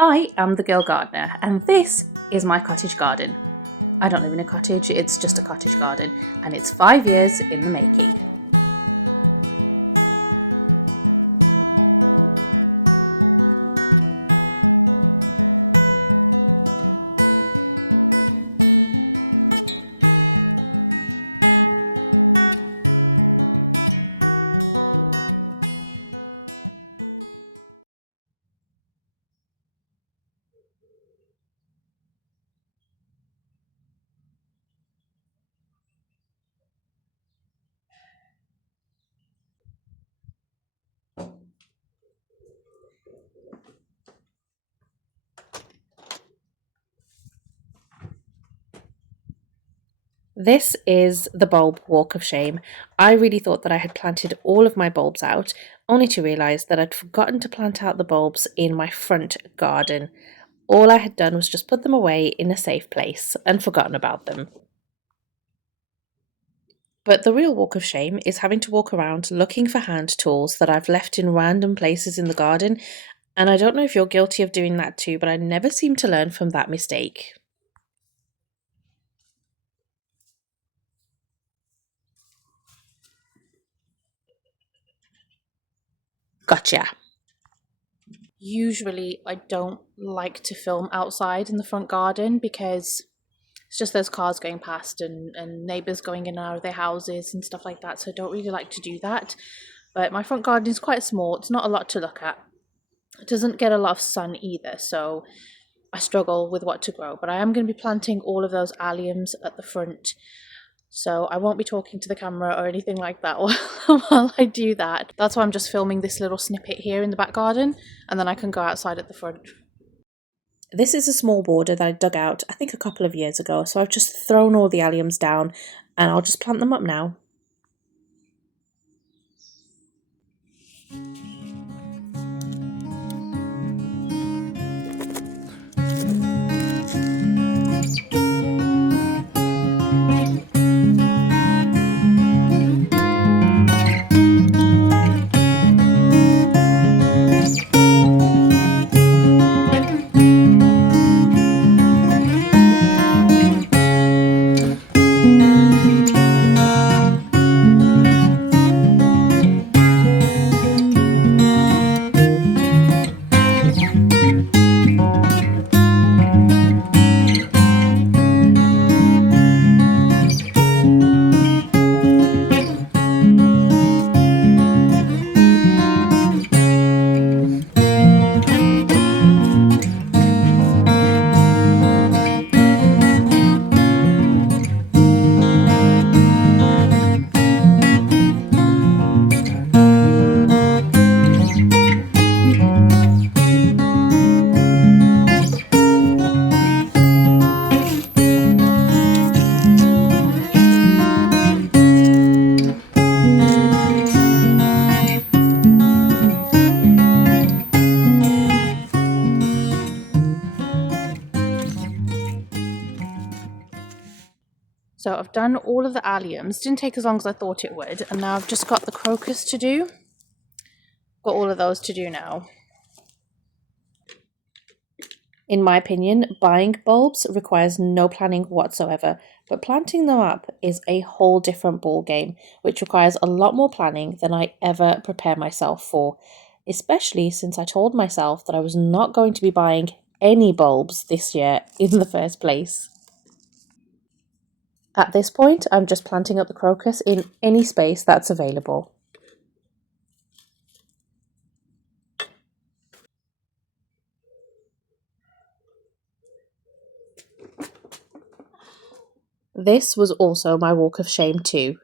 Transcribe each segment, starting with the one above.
I am the girl gardener, and this is my cottage garden. I don't live in a cottage, it's just a cottage garden, and it's 5 years in the making. This is the bulb walk of shame. I really thought that I had planted all of my bulbs out, only to realise that I'd forgotten to plant out the bulbs in my front garden. All I had done was just put them away in a safe place and forgotten about them. But the real walk of shame is having to walk around looking for hand tools that I've left in random places in the garden, and I don't know if you're guilty of doing that too, but I never seem to learn from that mistake. Gotcha. Usually I don't like to film outside in the front garden because it's just those cars going past and neighbours going in and out of their houses and stuff like that, so I don't really like to do that. But my front garden is quite small, it's not a lot to look at. It doesn't get a lot of sun either, so I struggle with what to grow. But I am going to be planting all of those alliums at the front, so I won't be talking to the camera or anything like that while I do that. That's why I'm just filming this little snippet here in the back garden, and then I can go outside at the front. This is a small border that I dug out, I think a couple of years ago, so I've just thrown all the alliums down and I'll just plant them up now. So I've done all of the alliums, didn't take as long as I thought it would, and now I've just got the crocus to do. Got all of those to do now. In my opinion, buying bulbs requires no planning whatsoever, but planting them up is a whole different ball game, which requires a lot more planning than I ever prepare myself for, especially since I told myself that I was not going to be buying any bulbs this year in the first place. At this point, I'm just planting up the crocus in any space that's available. This was also my walk of shame too.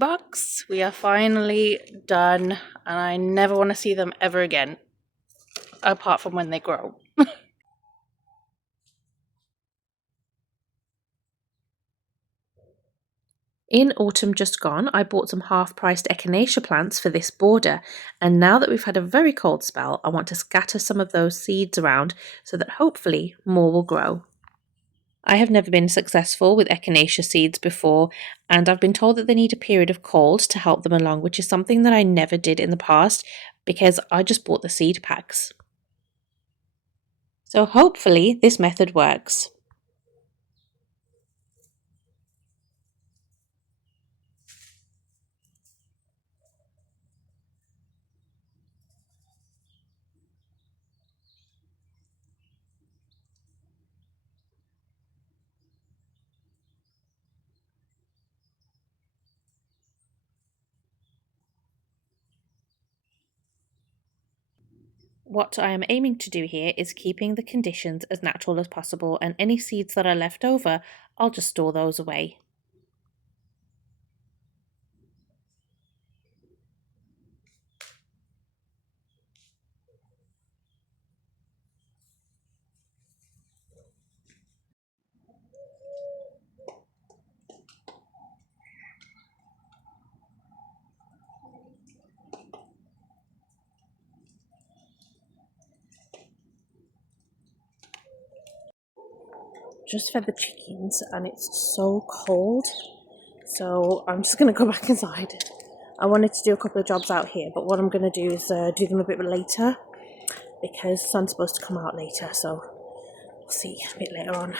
box. We are finally done, and I never want to see them ever again, apart from when they grow. In autumn just gone, I bought some half-priced echinacea plants for this border, and now that we've had a very cold spell, I want to scatter some of those seeds around so that hopefully more will grow. I have never been successful with echinacea seeds before, and I've been told that they need a period of cold to help them along, which is something that I never did in the past because I just bought the seed packs. So hopefully this method works. What I am aiming to do here is keeping the conditions as natural as possible, and any seeds that are left over, I'll just store those away. Just fed the chickens and it's so cold, so I'm just going to go back inside. I wanted to do a couple of jobs out here, but what I'm going to do is do them a bit later because the sun's supposed to come out later, so we'll see a bit later on.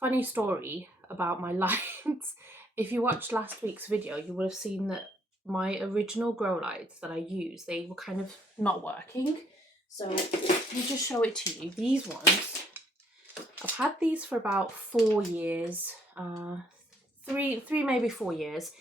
Funny story about my lights. If you watched last week's video, you would have seen that my original grow lights that I used, they were kind of not working. So let me just show it to you. These ones, I've had these for about 4 years, three maybe 4 years,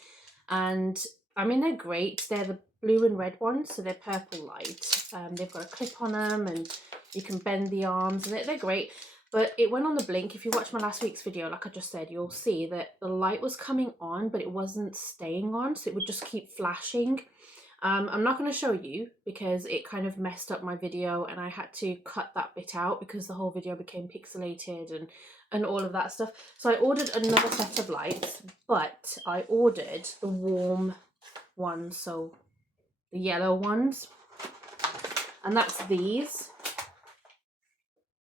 and I mean they're great. They're the blue and red ones, so they're purple light. They've got a clip on them and you can bend the arms, and they're great. But it went on the blink. If you watch my last week's video, like I just said, you'll see that the light was coming on, but it wasn't staying on, so it would just keep flashing. I'm not going to show you because it kind of messed up my video, and I had to cut that bit out because the whole video became pixelated and all of that stuff. So I ordered another set of lights, but I ordered the warm ones, so the yellow ones, and that's these.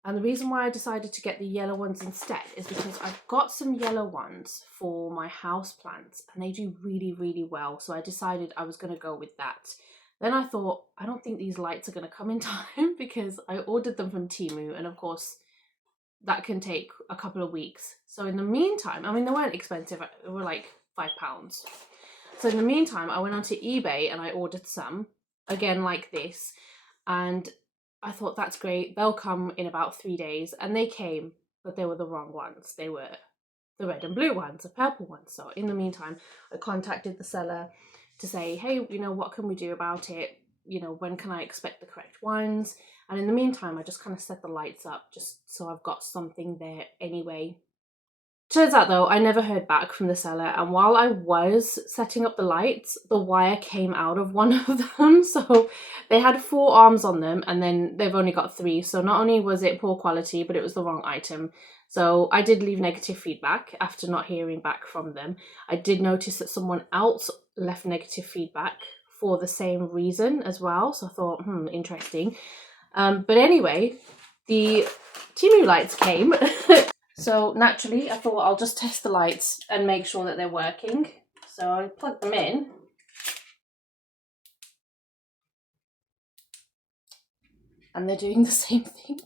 And the reason why I decided to get the yellow ones instead is because I've got some yellow ones for my house plants and they do really, really well. So I decided I was going to go with that. Then I thought, I don't think these lights are going to come in time because I ordered them from Temu, and of course that can take a couple of weeks. So in the meantime, I mean, they weren't expensive. They were like £5. So in the meantime, I went onto eBay and I ordered some, again like this, and I thought that's great, they'll come in about 3 days, and they came, but they were the wrong ones. They were the red and blue ones, the purple ones. So in the meantime, I contacted the seller to say, hey, you know, what can we do about it? You know, when can I expect the correct ones? And in the meantime, I just kind of set the lights up just so I've got something there anyway. Turns out though, I never heard back from the seller, and while I was setting up the lights, the wire came out of one of them. So they had 4 arms on them and then they've only got 3. So not only was it poor quality, but it was the wrong item. So I did leave negative feedback after not hearing back from them. I did notice that someone else left negative feedback for the same reason as well. So I thought, interesting. But anyway, the Temu lights came. So naturally, I thought I'll just test the lights and make sure that they're working. So I plugged them in. And they're doing the same thing.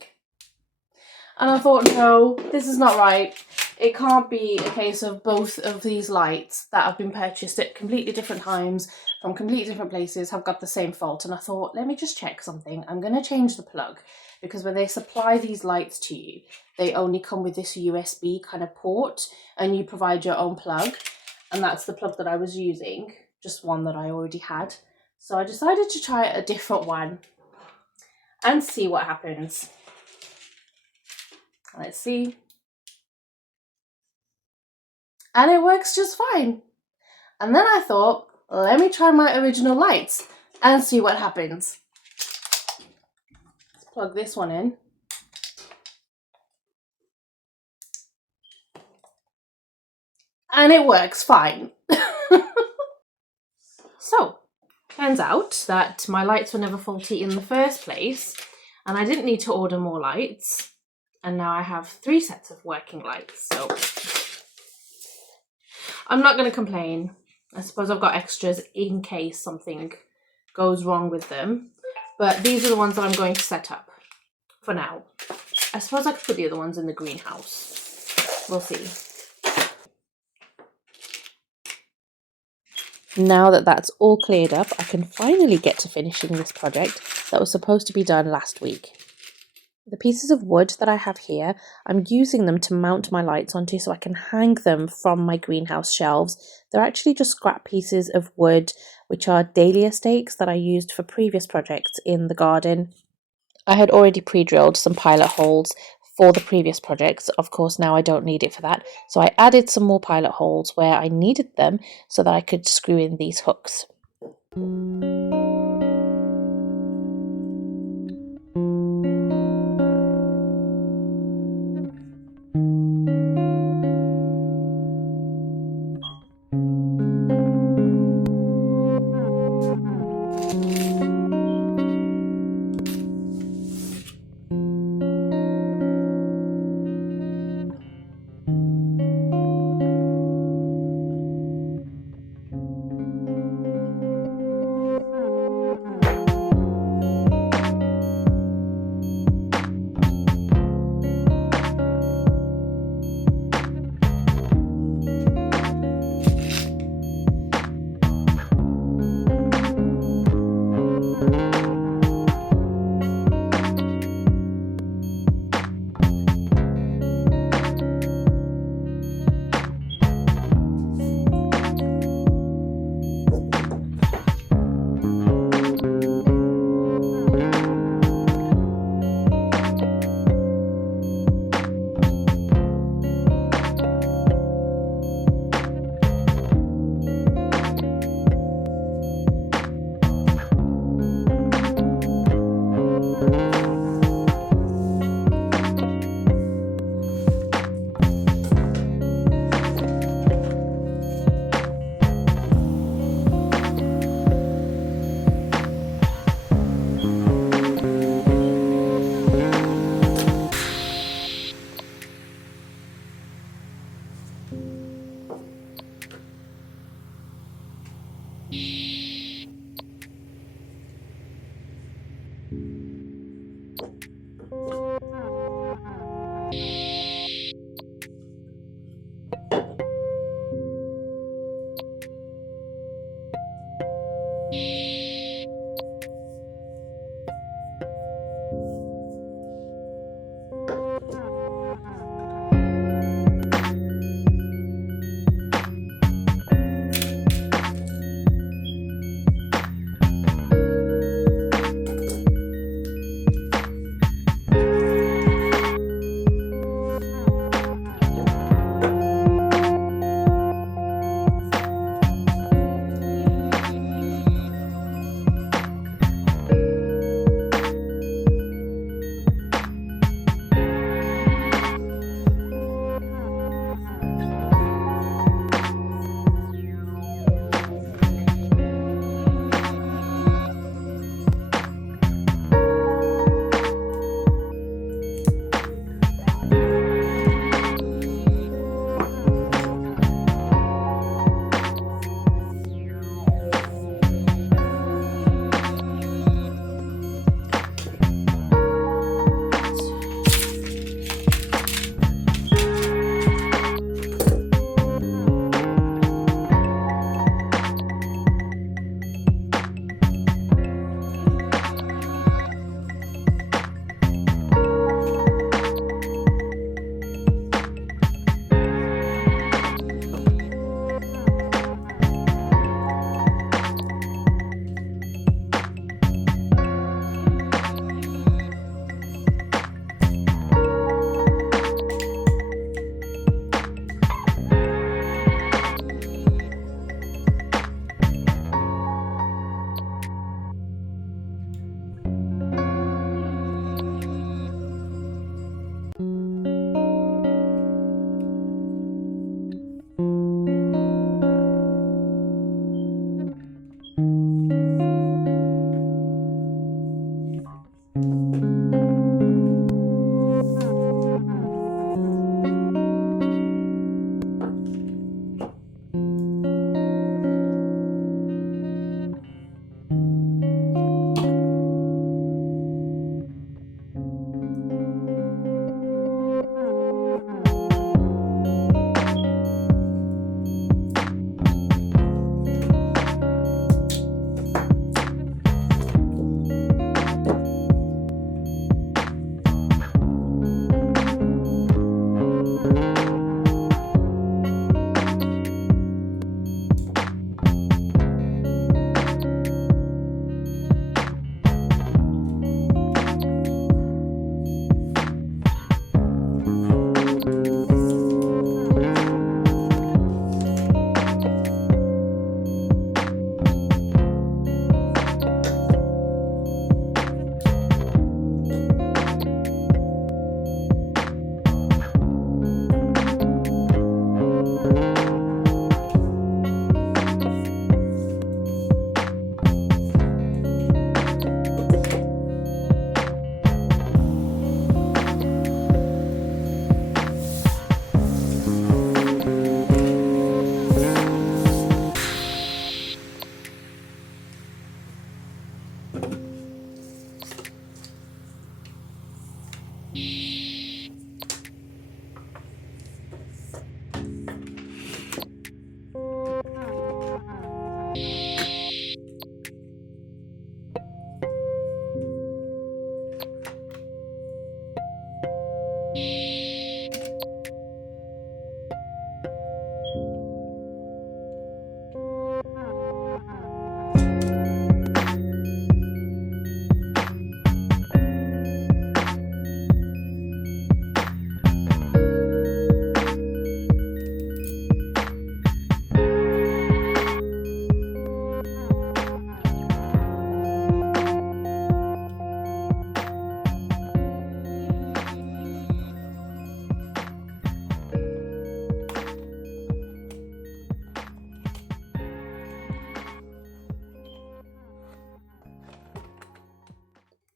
And I thought, no, this is not right. It can't be a case of both of these lights that have been purchased at completely different times from completely different places have got the same fault. And I thought, let me just check something. I'm going to change the plug, because when they supply these lights to you, they only come with this USB kind of port, and you provide your own plug. And that's the plug that I was using, just one that I already had. So I decided to try a different one and see what happens. Let's see. And it works just fine. And then I thought, let me try my original lights and see what happens. Let's plug this one in. And it works fine. So, turns out that my lights were never faulty in the first place, and I didn't need to order more lights. And now I have 3 sets of working lights, so I'm not going to complain. I suppose I've got extras in case something goes wrong with them. But these are the ones that I'm going to set up for now. I suppose I could put the other ones in the greenhouse. We'll see. Now that that's all cleared up, I can finally get to finishing this project that was supposed to be done last week. The pieces of wood that I have here, I'm using them to mount my lights onto so I can hang them from my greenhouse shelves. They're actually just scrap pieces of wood, which are dahlia stakes that I used for previous projects in the garden. I had already pre-drilled some pilot holes for the previous projects. Of course, now I don't need it for that. So I added some more pilot holes where I needed them so that I could screw in these hooks.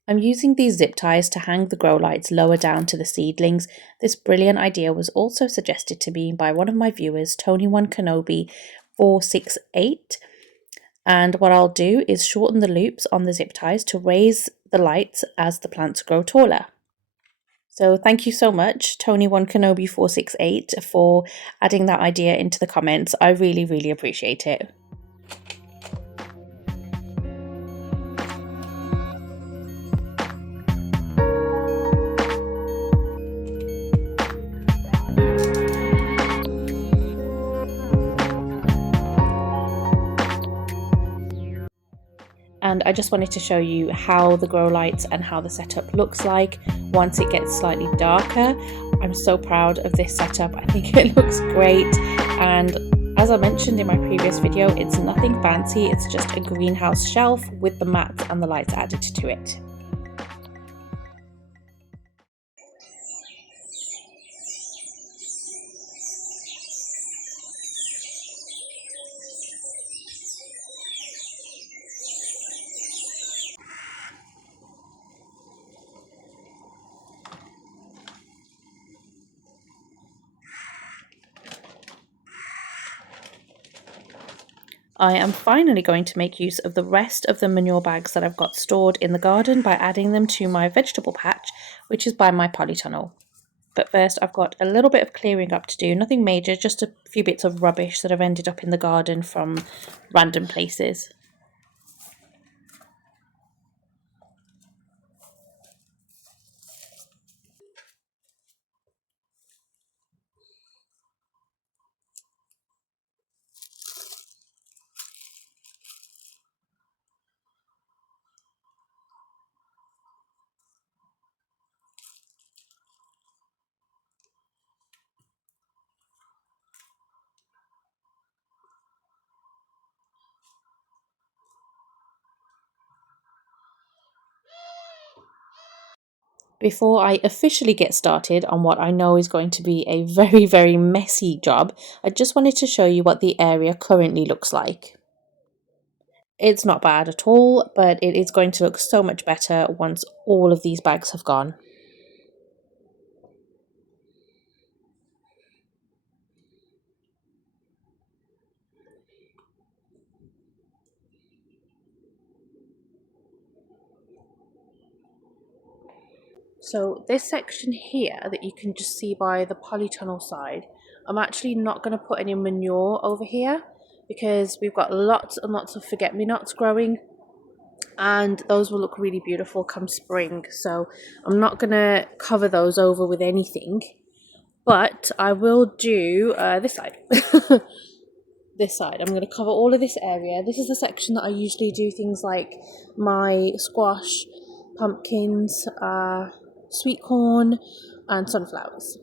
I'm using these zip ties to hang the grow lights lower down to the seedlings. This brilliant idea was also suggested to me by one of my viewers, Tony1Kenobi468. And what I'll do is shorten the loops on the zip ties to raise the lights as the plants grow taller. So thank you so much, Tony1Kenobi468, for adding that idea into the comments. I really, really appreciate it. And I just wanted to show you how the grow lights and how the setup looks like once it gets slightly darker. I'm so proud of this setup. I think it looks great, and as I mentioned in my previous video, it's nothing fancy. It's just a greenhouse shelf with the mats and the lights added to it. I am finally going to make use of the rest of the manure bags that I've got stored in the garden by adding them to my vegetable patch, which is by my polytunnel. But first I've got a little bit of clearing up to do, nothing major, just a few bits of rubbish that have ended up in the garden from random places. Before I officially get started on what I know is going to be a very, very messy job, I just wanted to show you what the area currently looks like. It's not bad at all, but it is going to look so much better once all of these bags have gone. So this section here that you can just see by the polytunnel side, I'm actually not going to put any manure over here because we've got lots and lots of forget-me-nots growing, and those will look really beautiful come spring. So I'm not going to cover those over with anything, but I will do this side. This side, I'm going to cover all of this area. This is the section that I usually do things like my squash, pumpkins, sweet corn and sunflowers.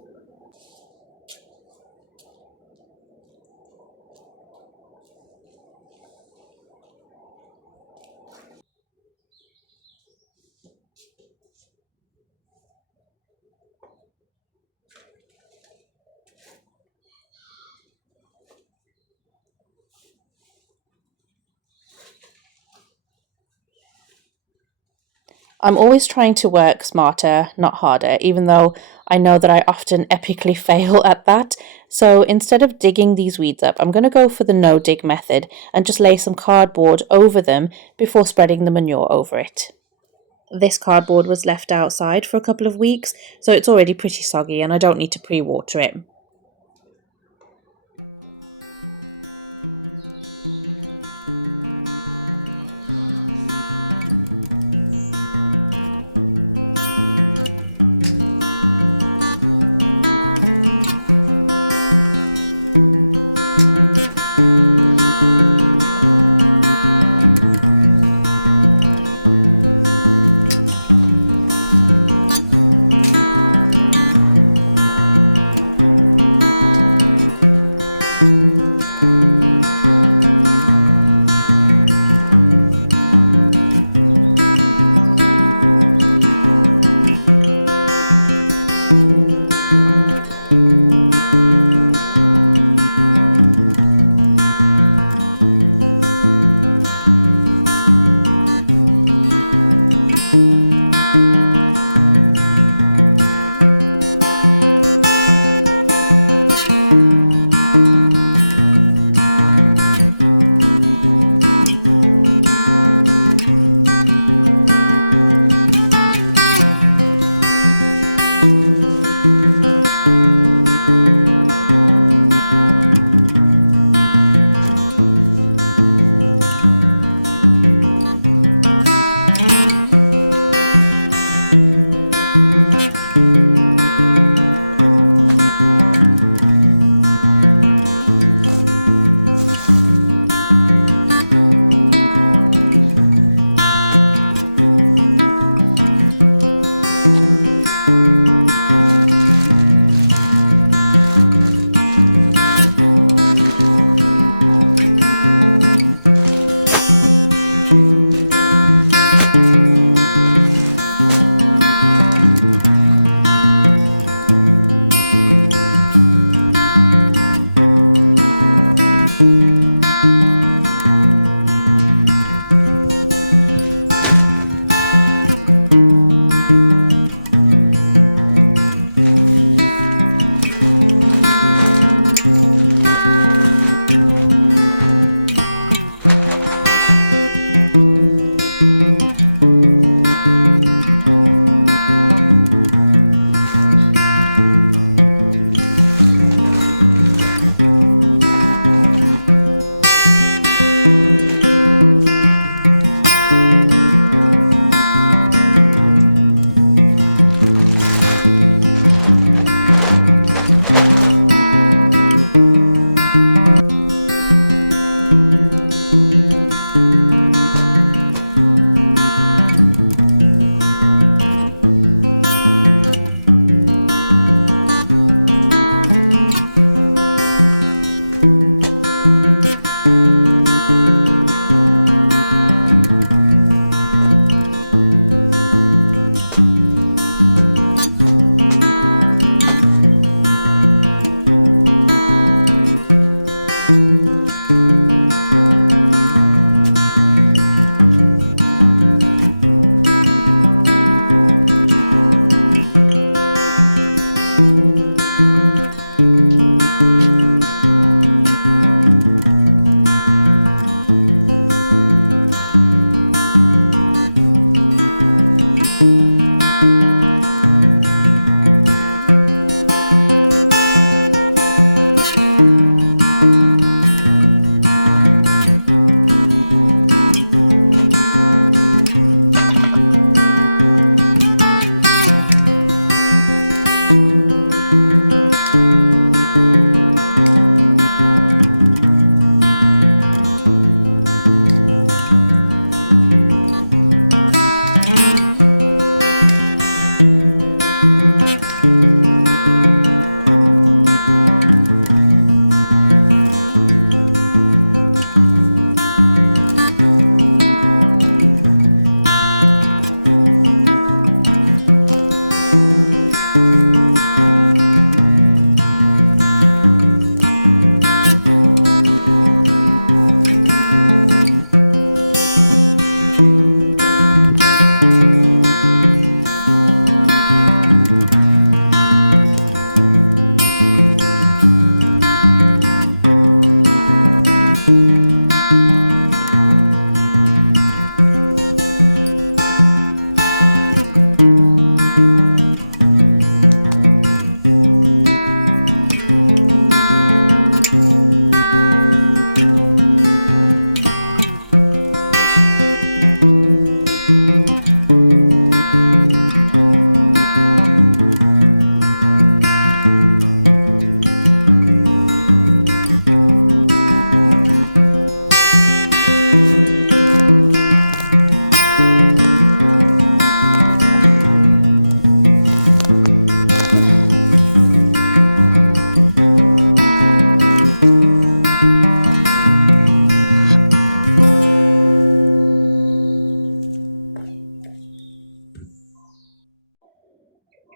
I'm always trying to work smarter, not harder, even though I know that I often epically fail at that. So instead of digging these weeds up, I'm going to go for the no dig method and just lay some cardboard over them before spreading the manure over it. This cardboard was left outside for a couple of weeks, so it's already pretty soggy and I don't need to pre-water it.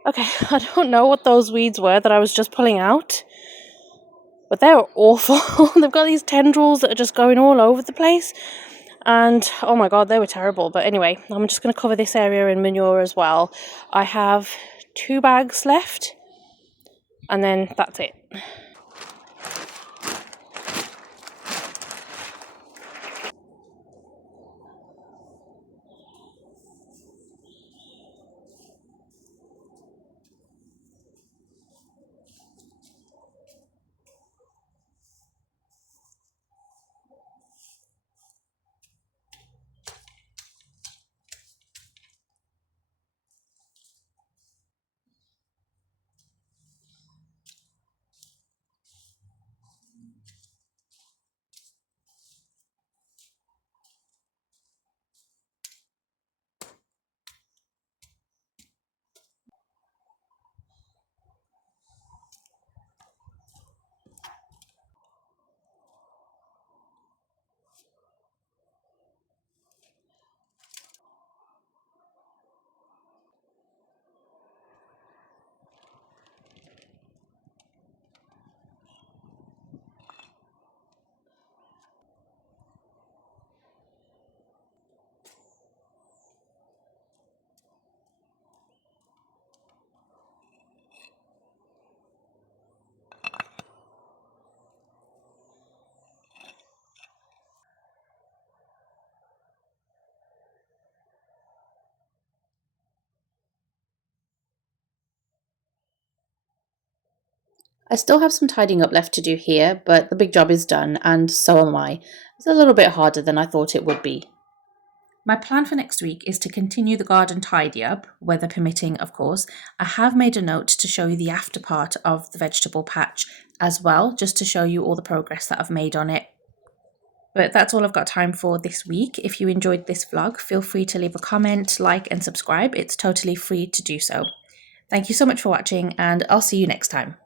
Okay, I don't know what those weeds were that I was just pulling out, but they're awful. They've got these tendrils that are just going all over the place, and oh my god, they were terrible. But anyway, I'm just going to cover this area in manure as well. I have 2 bags left, and then that's it. I still have some tidying up left to do here, but the big job is done, and so am I. It's a little bit harder than I thought it would be. My plan for next week is to continue the garden tidy up, weather permitting, of course. I have made a note to show you the after part of the vegetable patch as well, just to show you all the progress that I've made on it. But that's all I've got time for this week. If you enjoyed this vlog, feel free to leave a comment, like, and subscribe. It's totally free to do so. Thank you so much for watching, and I'll see you next time.